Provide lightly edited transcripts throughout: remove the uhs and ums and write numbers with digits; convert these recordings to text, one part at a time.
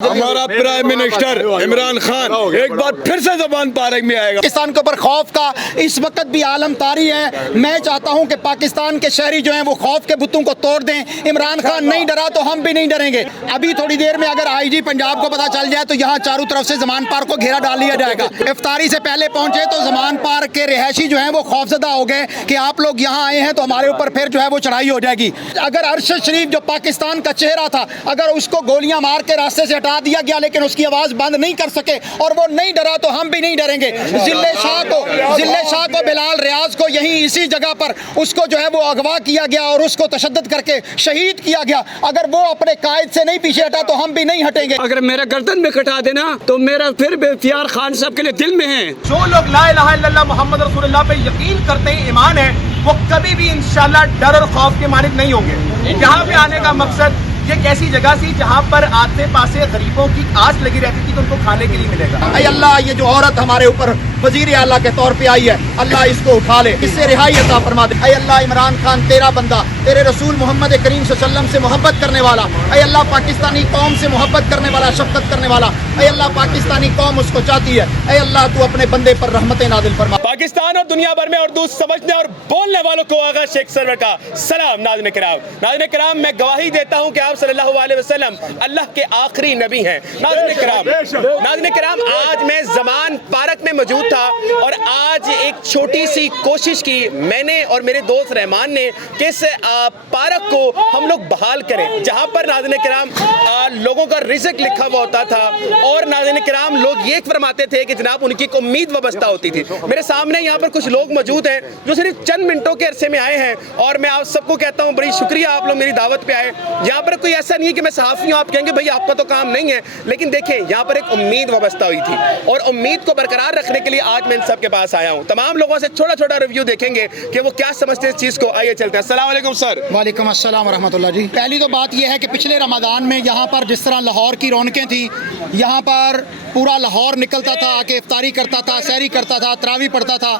ہمارا prime minister Imran Khan ایک بار پھر سے زبان پارک میں آئے گا۔ پاکستان کے اوپر خوف کا اس وقت بھی عالم طاری ہے۔ میں چاہتا ہوں کہ پاکستان کے شہری جو ہیں وہ خوف کے بتوں کو توڑ دیں۔ عمران خان نہیں ڈرا تو ہم بھی نہیں ڈریں گے۔ ابھی تھوڑی دیر میں اگر آئی جی پنجاب کو پتا چل جائے تو یہاں چاروں طرف سے زمان پارک کو گھیرا ڈال لیا جائے گا۔ افطاری سے پہلے پہنچے تو زمان پارک کے رہائشی جو ہیں وہ خوفزدہ ہو گئے کہ آپ لوگ یہاں آئے ہیں تو ہمارے اوپر پھر جو ہے وہ چڑھائی ہو جائے گی۔ اگر ارشد شریف جو پاکستان کا چہرہ تھا اگر اس کو گولیاں مار کے راستے سے ہٹا دیا گیا لیکن اس کی آواز بند نہیں کر سکے اور وہ نہیں ڈرا تو ہم بھی نہیں ڈریں گے۔ ضلع شاہ کو بلال ریاض کو یہیں اسی جگہ پر اس کو جو ہے وہ اغوا کیا گیا اور اس کو تشدد کر کے شہید کیا گیا۔ اگر وہ اپنے قائد سے نہیں پیچھے ہٹا تو ہم بھی نہیں ہٹیں گے۔ اگر میرا گردن میں کٹا دینا تو میرا پھر بھی اختیار خان صاحب کے لیے دل میں ہے۔ جو لوگ لا الہ الا اللہ محمد رسول اللہ پہ یقین کرتے ہیں، ایمان ہے، وہ کبھی بھی انشاءاللہ ڈر اور خوف کے مالک نہیں ہوں گے۔ یہاں پہ آنے کا مقصد یہ ایک ایسی جگہ تھی جہاں پر آسے پاسے غریبوں کی آس لگی رہتی تھی کہ ان کو کھانے کے لیے ملے گا۔ اے اللہ، یہ جو عورت ہمارے اوپر وزیر اعلیٰ کے طور پہ آئی ہے، اللہ اس کو اٹھا لے، اس سے رہائی عطا فرما دے۔ اے اللہ، عمران خان تیرا بندہ، تیرے رسول محمد کریم صلی اللہ علیہ وسلم سے محبت کرنے والا، اے اللہ پاکستانی قوم سے محبت کرنے والا، شفقت کرنے والا، اے اللہ پاکستانی قوم اس کو چاہتی ہے، اے اللہ تو اپنے بندے پر رحمتیں نازل فرما۔ پاکستان اور دنیا بھر میں اردو سمجھنے اور بولنے والوں کو آغا شیخ سرور کا سلام۔ ناظرین کرام، میں گواہی دیتا ہوں کہ آپ صلی اللہ علیہ وسلم اللہ کے آخری نبی ہیں۔ ناظرین کرام، آج میں زمان پارک میں موجود تھا اور آج ایک چھوٹی سی کوشش کی میں نے اور میرے دوست رحمان نے کہ اس پارک کو ہم لوگ بحال کریں، جہاں پر ناظرین کرام لوگوں کا رزق لکھا ہوا ہوتا تھا اور ناظرین کرام لوگ یہ فرماتے تھے کہ جناب ان کی ایک امید وابستہ ہوتی تھی۔ میرے سامنے یہاں پر کچھ لوگ موجود ہیں جو صرف چند منٹوں کے عرصے میں آئے ہیں اور میں آپ سب کو کہتا ہوں بڑی شکریہ، آپ لوگ میری دعوت پہ آئے۔ یہاں پر کوئی ایسا نہیں ہے کہ میں صحافی ہوں، آپ کہیں گے بھائی آپ کا تو کام نہیں ہے، لیکن دیکھیں یہاں پر ایک امید وابستہ ہوئی تھی اور امید کو برقرار رکھنے کے لیے آج میں ان سب کے پاس آیا ہوں۔ تمام لوگوں سے چھوٹا چھوٹا ریویو دیکھیں گے کہ وہ کیا سمجھتے ہیں اس چیز کو۔ آئیے چلتے ہیں۔ السلام علیکم سر۔ وعلیکم السلام ورحمۃ اللہ جی۔ پہلی تو بات یہ ہے کہ پچھلے رمضان میں یہاں پر جس طرح لاہور کی رونقیں تھیں، یہاں پر پورا لاہور نکلتا تھا، آ کے افطاری کرتا تھا، سحری کرتا تھا، تراویح پڑھتا تھا،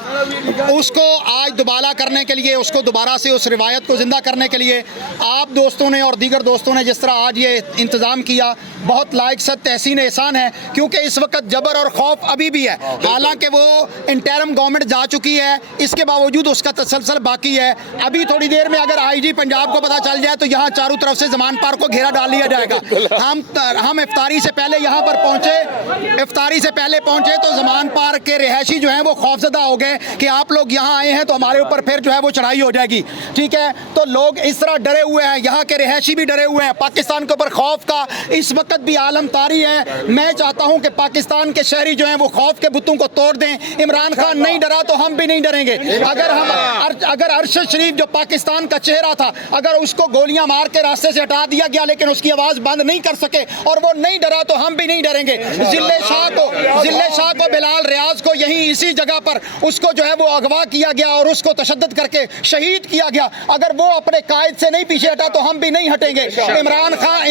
اس کو آج دوبارہ کرنے کے لیے، اس کو دوبارہ سے اس روایت کو زندہ کرنے کے لیے آپ دوستوں نے اور دیگر دوستوں نے جس طرح آج یہ انتظام کیا، بہت لائق صد تحسین احسان ہے، کیونکہ اس وقت جبر اور خوف ابھی بھی ہے۔ حالانکہ وہ انٹرم گورنمنٹ جا چکی ہے، اس کے باوجود اس کا تسلسل باقی ہے۔ ابھی تھوڑی دیر میں اگر آئی جی پنجاب کو پتا چل جائے تو یہاں چاروں طرف سے زمان پارک کو گھیرا ڈال لیا جائے گا۔ ہم افطاری سے پہلے یہاں پر پہنچے تو زمان پارک کے رہائشی جو ہیں وہ خوفزدہ ہو گئے کہ آپ لوگ یہاں آئے ہیں تو ہمارے اوپر پھر جو ہے وہ چڑھائی ہو جائے گی، ٹھیک ہے؟ تو لوگ اس طرح ڈرے ہوئے ہیں، یہاں کے رہائشی بھی ڈرے ہوئے ہیں۔ پاکستان کے اوپر خوف کا اس وقت بھی عالم طاری ہے۔ میں چاہتا ہوں کہ پاکستان کے شہری جو ہیں وہ خوف کے بتوں کو توڑ دیں۔ عمران خان نہیں ڈرا تو ہم بھی نہیں ڈریں گے۔ اگر ارشد شریف جو پاکستان کا چہرہ تھا اگر اس کو گولیاں مار کے راستے سے ہٹا دیا گیا لیکن اس کی آواز بند نہیں کر سکے اور وہ نہیں ڈرا تو ہم بھی نہیں ڈریں گے۔ ضلع شاہ کو بلال ریاض کو یہیں اسی جگہ پر اس کو جو ہے وہ اغوا کیا گیا اور اس کو تشدد کر کے شہید کیا گیا۔ اگر وہ اپنے قائد سے نہیں پیچھے ہٹا تو ہم بھی نہیں ہٹیں گے۔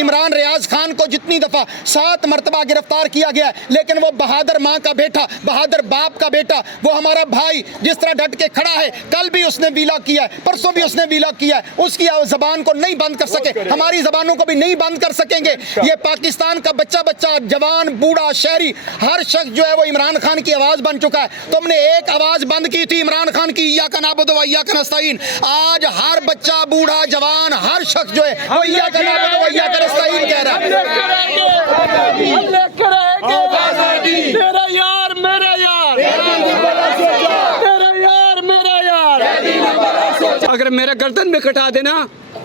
عمران ریاض خان کو جتنی دفعہ 7 مرتبہ گرفتار کیا گیا لیکن وہ بہادر ماں کا بیٹا، بہادر باپ کا بیٹا، وہ ہمارا بھائی جس طرح ڈٹ کے کھڑا ہے، کل بھی اس نے ویلا کیا ہے، پرسوں بھی اس نے ویلا کیا ہے، اس کی زبان کو نہیں بند کر سکے، ہماری زبانوں کو بھی نہیں بند کر سکیں گے۔ یہ پاکستان کا بچہ جوان بوڑھا شہری ہر شخص جو ہے وہ عمران خان کی آواز بن چکا ہے۔ تم نے ایک آواز بند کی تھی عمران خان کی، ایاک نعبد و ایاک نستعین۔ آج ہر بچہ بوڑھا جوان ہر شخص جو ہے وہ ایاک نعبد و ایاک نستعین کہہ رہا ہے۔ میرا یار میرا یار، تیرا یار میرا یار، اگر میرا گردن میں کٹا دینا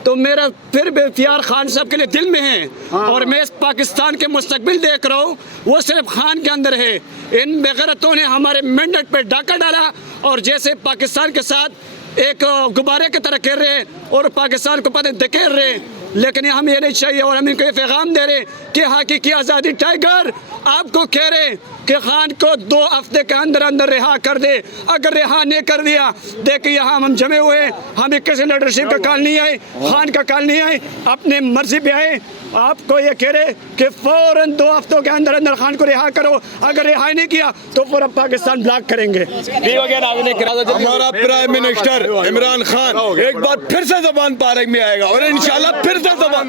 تو میرا پھر بھی اختیار خان صاحب کے لیے دل میں ہے اور میں اس پاکستان کے مستقبل دیکھ رہا ہوں، وہ صرف خان کے اندر ہے۔ ان بےغیرتوں نے ہمارے مینڈیٹ پہ ڈاکہ ڈالا اور جیسے پاکستان کے ساتھ ایک غبارے کی طرح کر رہے ہیں اور پاکستان کو پتہ دھکیل رہے ہیں، لیکن ہم یہ نہیں چاہیے اور ہم ان کو یہ پیغام دے رہے کہ حقیقی آزادی ٹائیگر آپ کو کہہ رہے کہ خان کو 2 ہفتے کے اندر رہا کر دے۔ اگر رہا نہیں کر دیا، دیکھیں یہاں ہم جمے ہوئے ہیں، ہمیں کسی لیڈرشپ کا کال نہیں آئے، خان کا کال نہیں آئے، اپنے مرضی پہ آئے आपको ये कह रहे कि फौरन 2 हफ्तों के अंदर अंदर खान को रिहा करो, अगर रिहाई नहीं किया तो पूरा पाकिस्तान ब्लॉक करेंगे। ठीक हो गया नाज़रीन किराम। हमारा प्राइम मिनिस्टर इमरान खान एक बार फिर से ज़बान पारक में आएगा और इंशाल्लाह फिर से ज़बान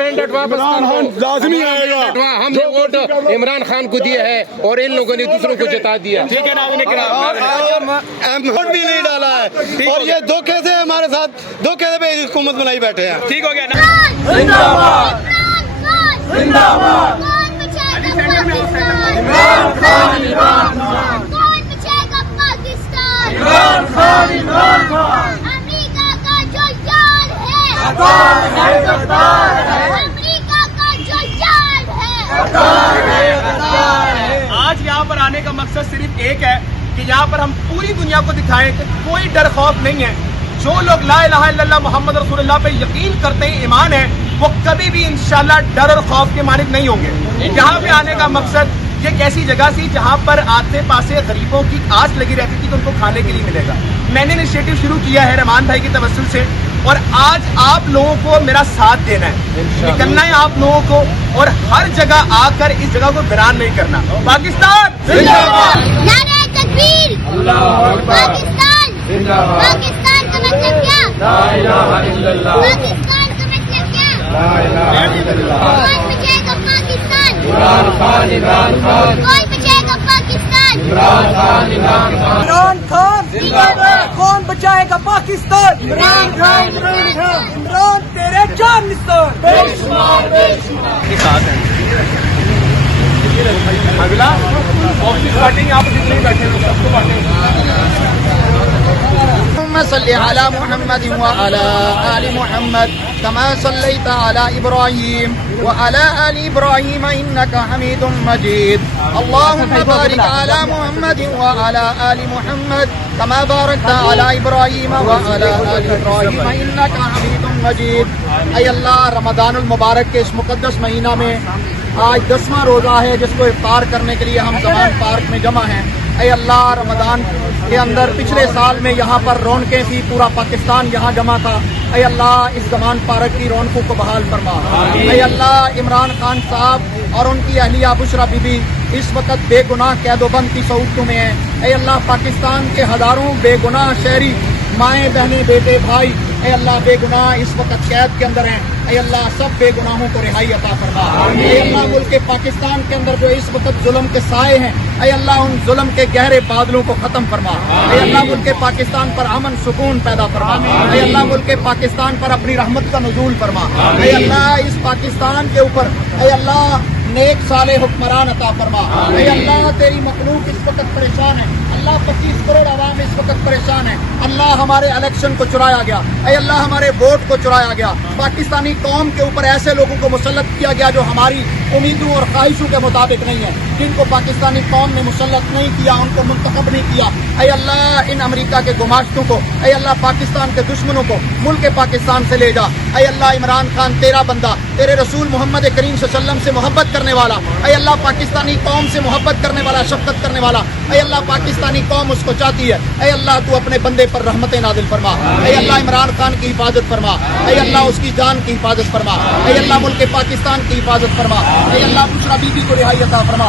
लाजमी आएगा। हमने वोट इमरान खान को दिया है और इन लोगों ने दूसरों को जिता दिया। ठीक है नाज़रीन किराम, वोट भी नहीं डाला है और ये धोखे से हमारे साथ धोखे से हुकूमत बनाई बैठे हैं। ठीक हो गया ना। जिंदाबाद जिंदाबाद कौन बचाएगा पाकिस्तान? इमरान खान इमरान खान। कौन बचाएगा पाकिस्तान? इमरान खान इमरान खान। अमेरिका का जो जाल है अमेरिका का जो जाल है। आज यहाँ पर आने का मकसद सिर्फ एक है कि यहाँ पर हम पूरी दुनिया को दिखाएं कि कोई डर खौफ नहीं है। जो लोग ला इलाहा इल्लल्लाह मोहम्मद रसूलुल्लाह पे यकीन करते हैं, ईमान है, वो कभी भी इंशाल्लाह डर और खौफ के मालिक नहीं होंगे। यहाँ पे आने का मकसद ये एक ऐसी जगह थी जहाँ पर आसे पासे गरीबों की आस लगी रहती थी कि उनको खाने के लिए मिलेगा। मैंने इनिशिएटिव शुरू किया है रहमान भाई की तवस्सुल से और आज आप लोगों को मेरा साथ देना है, निकलना है आप लोगों को और हर जगह आकर इस जगह को वीरान नहीं करना। पाकिस्तान जिंदाबाद। नारे तकबीर। पाकिस्तान पाकिस्तान का मतलब क्या? पाकिस्तान का मतलब क्या? कौन बचाएगा पाकिस्तान? कौन बचाएगा पाकिस्तान? इमरान खान जिंदाबाद। कौन बचाएगा पाकिस्तान? इमरान खान इमरान तेरे जान निसार के साथ है। अगला ऑफिस बांटेंगे, आप जितने बैठे हैं सबको बांटेंगे। सल्ली अला मुहम्मद व अला आलि मुहम्मद कमा सल्लैता अला इब्राहीम व अला आलि इब्राहीम इन्नका हमीदुम मजीद। अल्लाहुम्मा बारिक अला मुहम्मद व अला आलि मुहम्मद कमा बारकता अला इब्राहीम व अला आलि इब्राहीम इन्नका हमीदुम मजीद। ऐ अल्लाह, रमज़ानुल मुबारक के इस मुक़द्दस महीना में आज 10वां रोज़ा है जिसको इफ्तार करने के लिए हम ज़मान पार्क में जमा हैं। ऐ अल्लाह, रमज़ान के अंदर पिछले साल में यहाँ पर रौनकें थी, पूरा पाकिस्तान यहाँ जमा था। ऐ अल्लाह, इस ज़मान पार्क की रौनकों को बहाल फरमा। ऐ अल्लाह, इमरान खान साहब और उनकी अहलिया बुशरा बीबी इस वक्त बेगुनाह कैदोबंद की सऊदतों में हैं। ऐ अल्लाह, पाकिस्तान के हज़ारों बेगुनाह शहरी माएँ बहनें बेटे भाई ऐ अल्लाह बेगुनाह इस वक्त कैद के अंदर हैं। ऐ अल्लाह, सब बेगुनाहों को रिहाई अता फरमा। ऐ अल्लाह, मुल्क पाकिस्तान के अंदर जो इस वक्त जुल्म के साए हैं, ऐ अल्लाह उन जुल्म के गहरे बादलों को खत्म फरमा। ऐ अल्लाह, मुल्क पाकिस्तान पर अमन सुकून पैदा फरमा। ऐ अल्लाह, मुल्क पाकिस्तान पर अपनी रहमत का नुज़ूल फरमा। ऐ अल्लाह, इस पाकिस्तान के ऊपर ऐ अल्लाह नेक साले हुक्मरान अता फरमा। ऐ अल्लाह, तेरी मखलूक इस वक्त परेशान है। अल्लाह, 25 करोड़ आवाम इस वक्त परेशान है। अल्लाह, हमारे इलेक्शन को चुराया गया। ऐ अल्लाह, हमारे वोट को चुराया गया। पाकिस्तानी कौम के ऊपर ऐसे लोगों को मुसल्लत किया गया जो हमारी उम्मीदों और ख्वाहिशों के मुताबिक नहीं है, जिनको पाकिस्तानी कौम ने मुसल्लत नहीं किया, उनको मुंतखब नहीं किया। ऐ अल्लाह, इन अमेरिका के गुमाश्तों को, ऐ अल्लाह, पाकिस्तान के दुश्मनों को मुल्क पाकिस्तान से ले जा। ऐ अल्लाह, इमरान खान तेरा बंदा, तेरे रसूल मोहम्मद करीम सल्लल्लाहु अलैहि वसल्लम से मोहब्बत करने वाला, ऐ अल्लाह, पाकिस्तानी कौम से मोहब्बत करने वाला, शफकत करने वाला, ऐ अल्लाह, पाकिस्तानी कौम उसको चाहती है। ऐ अल्लाह, तू अपने बंदे पर रहमतें नाज़िल फरमा। ऐ अल्लाह, इमरान खान की हिफाजत फरमा। ऐ अल्लाह, उसकी जान की हिफाजत फरमा। ऐ अल्लाह, मुल्क पाकिस्तान की हिफाजत फरमा। ऐ अल्लाह, बुशरा बीबी को रिहाई अता फरमा।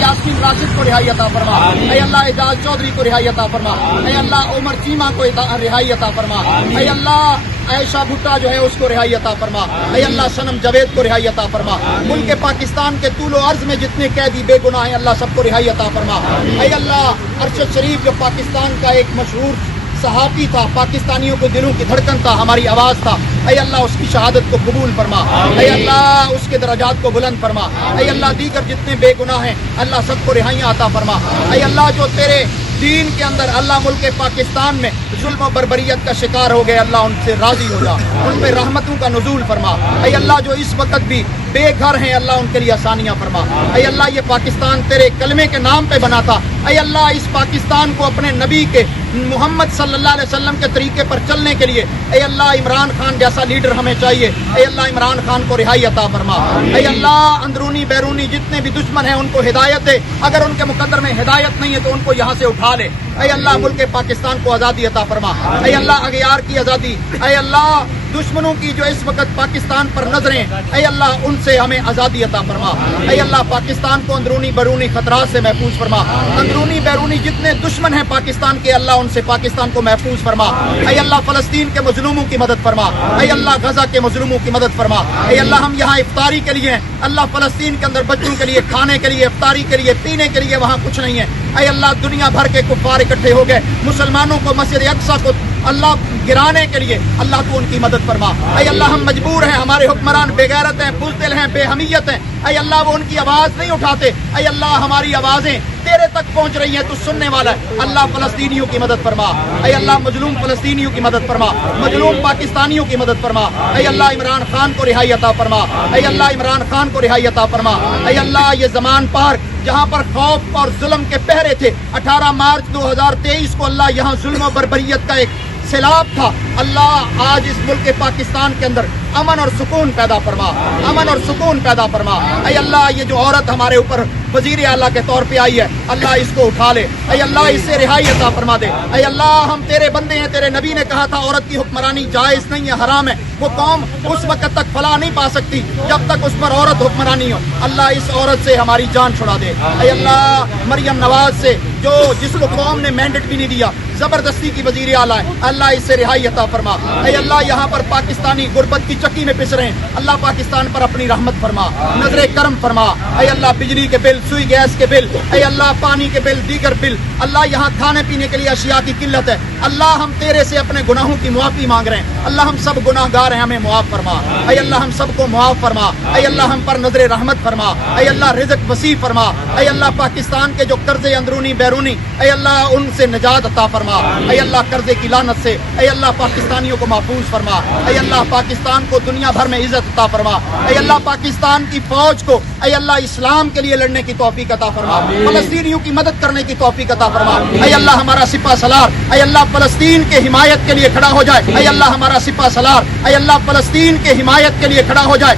यासीन राशिद को रिहाई अता फरमा। ऐ अल्लाह, एजाज चौधरी को रिहाई अता फरमा। ऐ अल्लाह, उमर चीमा को रिहाई अता फरमा। ऐ अल्लाह, आयशा भुट्टा जो है उसको रिहाई अता फरमा। ऐ अल्लाह, सनम जावेद को रिहाई अता फरमा। मुल्क पाकिस्तान के तूलो अर्ज में जितने कैदी बेगुनाह हैं, अल्लाह सबको रिहाई अता फरमा। ऐ अल्लाह, अरशद शरीफ जो पाकिस्तान का एक मशहूर सहाफ़ी था, पाकिस्तानियों के दिलों की धड़कन था, हमारी आवाज़ था, ऐ अल्लाह, उसकी शहादत को कबूल फरमा। ऐ अल्लाह, उसके दर्जात को बुलंद फरमा। ऐ अल्लाह, दीगर जितने बेगुनाह हैं अल्लाह सबको रिहाइयाँ अता फरमा। ऐ अल्लाह, जो तेरे दीन के अंदर अल्लाह मुल्क पाकिस्तान में जुल्म और बर्बरियत का शिकार हो गए, अल्लाह उनसे राजी हो जा, उन पे रहमतों का नुज़ूल फरमा। ऐ अल्लाह, जो इस वक्त भी बेघर हैं अल्लाह उनके लिए आसानियाँ फरमा। ऐ अल्लाह, ये पाकिस्तान तेरे कलमे के नाम पे बना था। ऐ अल्लाह, इस पाकिस्तान को अपने नबी के मोहम्मद सल्लल्लाहु अलैहि वसल्लम के तरीके पर चलने के लिए ऐ अल्लाह, इमरान खान जैसा लीडर हमें चाहिए। ऐ अल्लाह, इमरान खान को रिहाई अता फरमा। ऐ अल्लाह, अंदरूनी बैरूनी जितने भी दुश्मन हैं उनको हिदायत दे, अगर उनके मुकद्दर में हिदायत नहीं है तो उनको यहाँ से उठा ले। ऐ अल्लाह, मुल्क पाकिस्तान को आज़ादी अता फरमा। ऐ अल्लाह, अगियार की आज़ादी, ऐ अल्लाह, दुश्मनों की जो इस वक्त पाकिस्तान पर नजरें, ऐ अल्लाह उनसे हमें आज़ादी अता फरमा। ऐ अल्लाह पाकिस्तान को अंदरूनी बैरूनी खतरात से महफूज फरमा। अंदरूनी बैरूनी जितने दुश्मन हैं पाकिस्तान के, अल्लाह उनसे पाकिस्तान को महफूज फरमा। ऐ अल्लाह फ़लस्तीन के मजलूमों की मदद फरमा। ऐ अल्लाह गजा के मजलूमों की मदद फरमा। ऐ अल्लाह हम यहाँ इफ्तारी के लिए हैं, अल्लाह फ़लस्तीन के अंदर बच्चों के लिए खाने के लिए, इफ्तारी के लिए, पीने के लिए वहाँ कुछ नहीं है। ऐ अल्लाह दुनिया भर के कुफ्फार इकट्ठे हो गए, मुसलमानों को मस्जिद अक्सा को अल्लाह गिराने के लिए, अल्लाह तू उनकी मदद फरमा। ऐ अल्लाह हम मजबूर हैं, हमारे हुक्मरान बेगैरत हैं, बुज़दिल हैं, बेहमियत हैं। ऐ अल्लाह वो उनकी आवाज़ नहीं उठाते। ऐ अल्लाह हमारी आवाज़ें तेरे तक पहुंच रही हैं, तू सुनने वाला है। अल्लाह फ़लस्तीनियों की मदद फरमा। ऐ अल्लाह मजलूम फ़लस्तीनियों की मदद फरमा, मजलूम पाकिस्तानियों की मदद फरमा। ऐ अल्लाह इमरान खान को रिहाई अता फरमा। ऐ अल्लाह इमरान खान को रिहाई अता फरमा। ऐ अल्लाह ये ज़मान पार्क जहाँ पर खौफ और जुल्म के पहरे थे, 18 मार्च 2023 को अल्लाह यहाँ जुल्म और बर्बरियत का एक सैलाब था, अल्लाह आज इस मुल्क के पाकिस्तान के अंदर अमन और सुकून पैदा फरमा, अमन और सुकून पैदा फरमा। ऐ अल्लाह ये जो औरत हमारे ऊपर वजीर आला के तौर पे आई है, अल्लाह इसको उठा ले। ऐ अल्लाह इससे रिहाई अता फरमा दे। ऐ अल्लाह हम तेरे बंदे हैं, तेरे नबी ने कहा था औरत की हुक्मरानी जायज़ नहीं है, हराम है। वो कौम उस वक्त तक फलाह नहीं पा सकती जब तक उस पर औरत हुक्मरानी हो। अल्लाह इस औरत से हमारी जान छुड़ा दे। ऐ अल्लाह मरियम नवाज से जो जिसको कौम ने मैंडेट भी नहीं दिया, जबरदस्ती की वजीर आला है, अल्लाह इससे रिहाई अता फरमा। ऐ अल्लाह यहाँ पर पाकिस्तानी गुर्बत की चक्की में पिस रहे हैं, अल्लाह पाकिस्तान पर अपनी रहमत फरमा, नजरे करम फरमा। ऐ अल्लाह बिजली के बिल, सुई गैस के बिल, ऐ अल्लाह पानी के बिल, दीगर बिल, अल्लाह यहाँ खाने पीने के लिए अशिया की किल्लत है। अल्लाह हम तेरे से अपने गुनाहों की मुआफ़ी मांग रहे हैं। अल्लाह हम सब गुनाहगार हैं, हमें मुआफ़ फरमा। ऐ अल्लाह हम सबको मुआफ़ फरमा। ऐ अल्लाह हम पर नजरे रहमत फरमा। ऐ अल्लाह रिज़्क़ वसी फरमा। ऐ अल्लाह पाकिस्तान के जो कर्जे अंदरूनी बैरूनी, ऐ अल्लाह उनसे निजात अता फरमा। ऐ अल्लाह कर्जे की लानत से, ऐ अल्लाह पाकिस्तानियों को महफूज फरमा। ऐ अल्लाह पाकिस्तान को दुनिया भर में इज्जत अता फरमा। ऐ अल्लाह पाकिस्तान की फौज को, ऐ अल्लाह इस्लाम के लिए लड़ने की तौफीक अता फरमा, फ़लस्तीनियों की मदद करने की तौफीक अता फरमा। ऐ अल्लाह हमारा सिपा सलार, ऐ अल्लाह फ़लस्तीन के हिमायत के लिए खड़ा हो जाए। ऐ अल्लाह हमारा सिपा सलार, ऐ अल्लाह फ़लस्तीन के हिमायत के लिए खड़ा हो जाए।